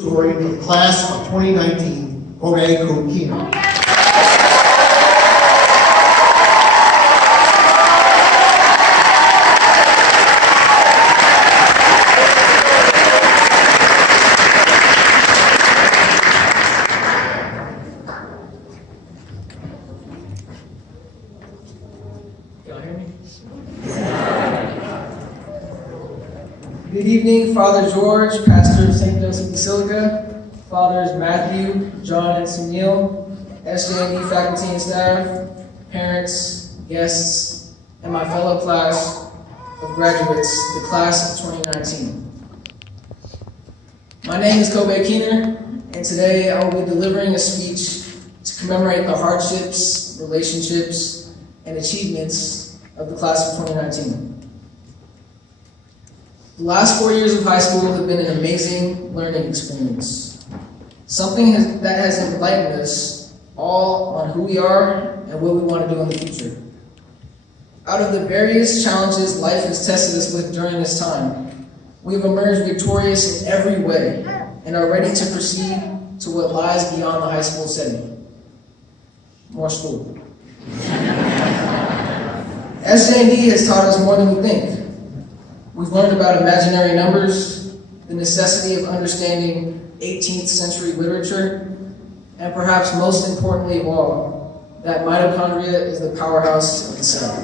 salutatorian of the class of 2019, Kobe Kino. Good evening, Father George, pastor of St. Joseph Basilica, Fathers Matthew, John, and Sunil, SJND faculty and staff, parents, guests, and my fellow class of graduates, the class of 2019. My name is Kobe Keener, and today I will be delivering a speech to commemorate the hardships, relationships, and achievements of the class of 2019. The last 4 years of high school have been an amazing learning experience. Something that has enlightened us all on who we are and what we want to do in the future. Out of the various challenges life has tested us with during this time, we have emerged victorious in every way and are ready to proceed to what lies beyond the high school setting. More school. SJND has taught us more than we think. We've learned about imaginary numbers, the necessity of understanding 18th century literature, and perhaps most importantly of all, that mitochondria is the powerhouse of the cell.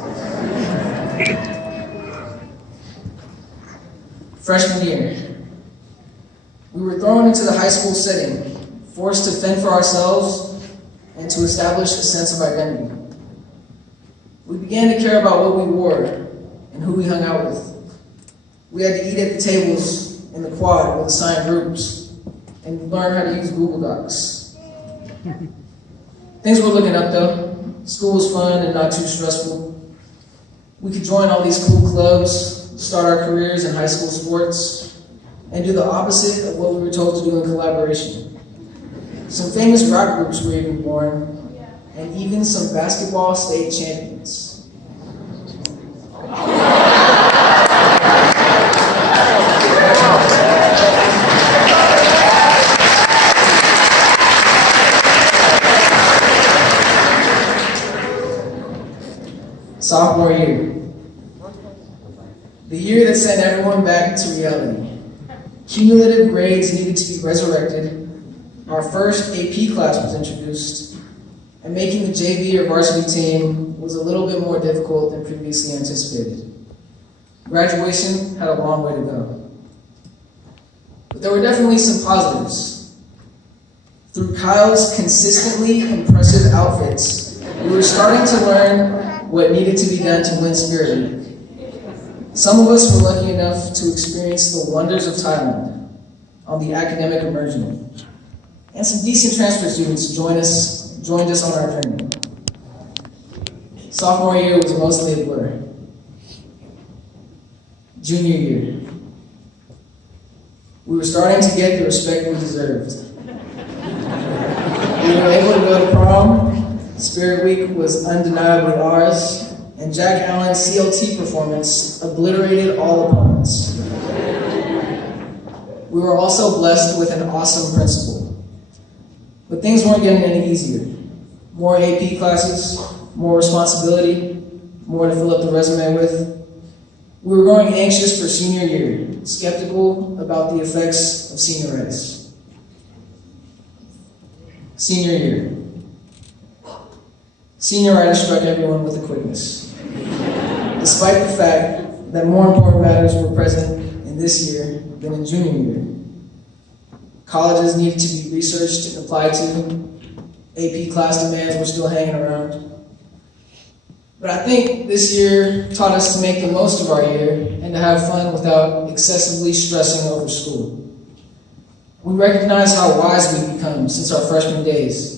Freshman year. We were thrown into the high school setting, forced to fend for ourselves and to establish a sense of identity. We began to care about what we wore and who we hung out with. We had to eat at the tables in the quad with assigned groups and learn how to use Google Docs. Things were looking up though. School was fun and not too stressful. We could join all these cool clubs, start our careers in high school sports, and do the opposite of what we were told to do in collaboration. Some famous rock groups were even born, and even some basketball state champions. Sophomore year. The year that sent everyone back to reality. Cumulative grades needed to be resurrected. Our first AP class was introduced, and making the JV or varsity team was a little bit more difficult than previously anticipated. Graduation had a long way to go. But there were definitely some positives. Through Kyle's consistently impressive outfits, we were starting to learn what needed to be done to win Spirit Week. Some of us were lucky enough to experience the wonders of Thailand on the academic immersion, and some decent transfer students joined us on our journey. Sophomore year was mostly a blur. Junior year. We were starting to get the respect we deserved. We were able to go to prom. Spirit Week was undeniably ours, and Jack Allen's CLT performance obliterated all opponents. We were also blessed with an awesome principal. But things weren't getting any easier. More AP classes, more responsibility, more to fill up the resume with. We were growing anxious for senior year, skeptical about the effects of senioritis. Senior year. Senioritis struck everyone with a quickness. Despite the fact that more important matters were present in this year than in junior year. Colleges needed to be researched and applied to. AP class demands were still hanging around. But I think this year taught us to make the most of our year and to have fun without excessively stressing over school. We recognize how wise we've become since our freshman days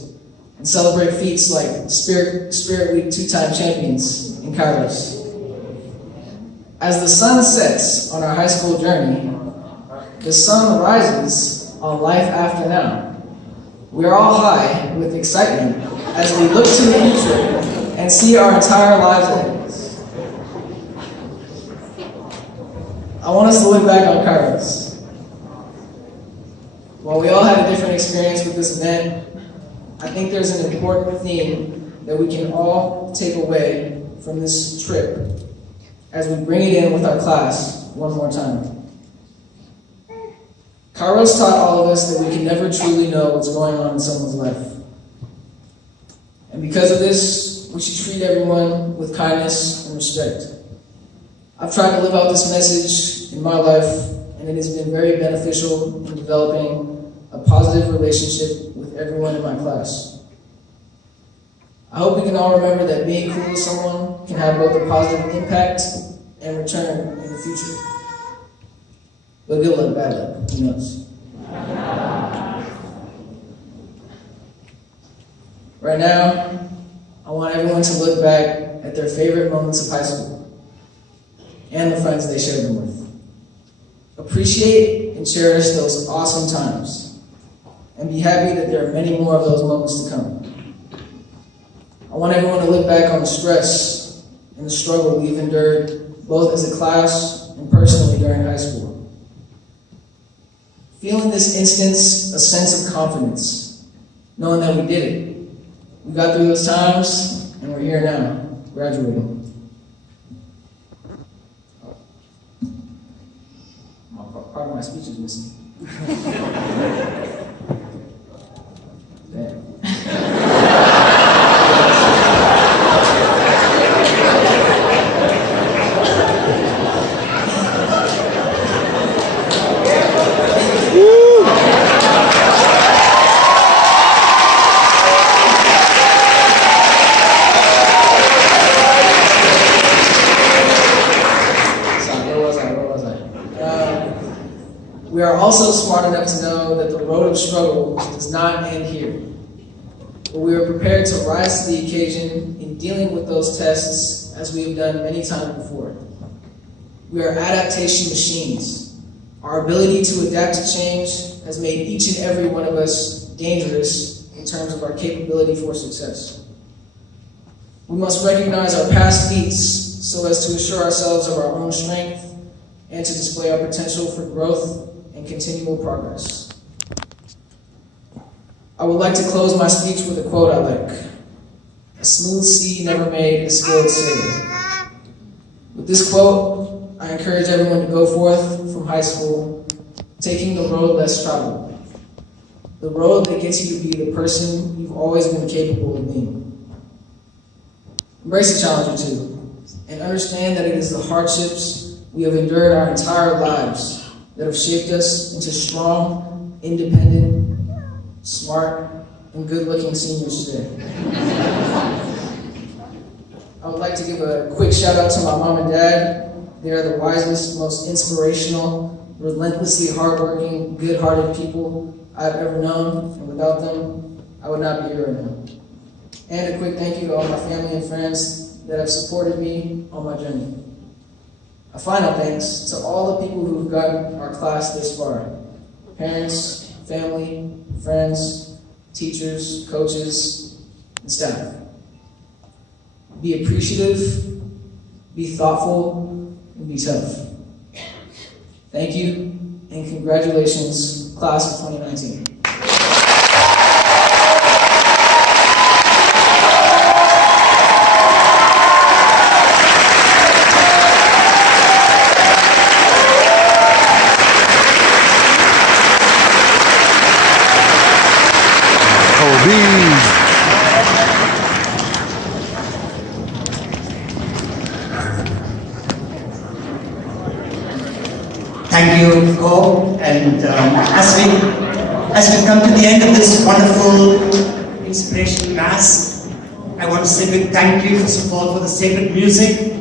and celebrate feats like Spirit Week 2-time champions in Kairos. As the sun sets on our high school journey, the sun rises on life after now. We are all high with excitement as we look to the future and see our entire lives ahead of us. I want us to look back on Kairos. While we all had a different experience with this event, I think there's an important theme that we can all take away from this trip as we bring it in with our class one more time. Kairos taught all of us that we can never truly know what's going on in someone's life. And because of this, we should treat everyone with kindness and respect. I've tried to live out this message in my life, and it has been very beneficial in developing a positive relationship with everyone in my class. I hope we can all remember that being cool with someone can have both a positive impact and return in the future. But good luck, bad luck, who knows? Right now, I want everyone to look back at their favorite moments of high school and the friends they shared them with. Appreciate and cherish those awesome times, and be happy that there are many more of those moments to come. I want everyone to look back on the stress and the struggle we've endured, both as a class and personally during high school. Feel in this instance a sense of confidence, knowing that we did it. We got through those times, and we're here now, graduating. Part of my speech is missing. Damn. We are also smart enough to know that the road of struggle does not end here. But we are prepared to rise to the occasion in dealing with those tests as we have done many times before. We are adaptation machines. Our ability to adapt to change has made each and every one of us dangerous in terms of our capability for success. We must recognize our past feats so as to assure ourselves of our own strength and to display our potential for growth and continual progress. I would like to close my speech with a quote I like. A smooth sea never made a skilled sailor. With this quote, I encourage everyone to go forth from high school, taking the road less traveled. The road that gets you to be the person you've always been capable of being. Embrace the challenge or two, and understand that it is the hardships we have endured our entire lives that have shaped us into strong, independent, smart, and good-looking seniors today. I would like to give a quick shout out to my mom and dad. They are the wisest, most inspirational, relentlessly hardworking, good-hearted people I've ever known, and without them, I would not be here right now. And a quick thank you to all my family and friends that have supported me on my journey. A final thanks to all the people who have gotten our class this far. Parents, family, friends, teachers, coaches, and staff. Be appreciative, be thoughtful, and be tough. Thank you, and congratulations, class of 2019. Thank you, Ko. And as we come to the end of this wonderful inspiration mass, I want to say a big thank you, first of all, for the sacred music.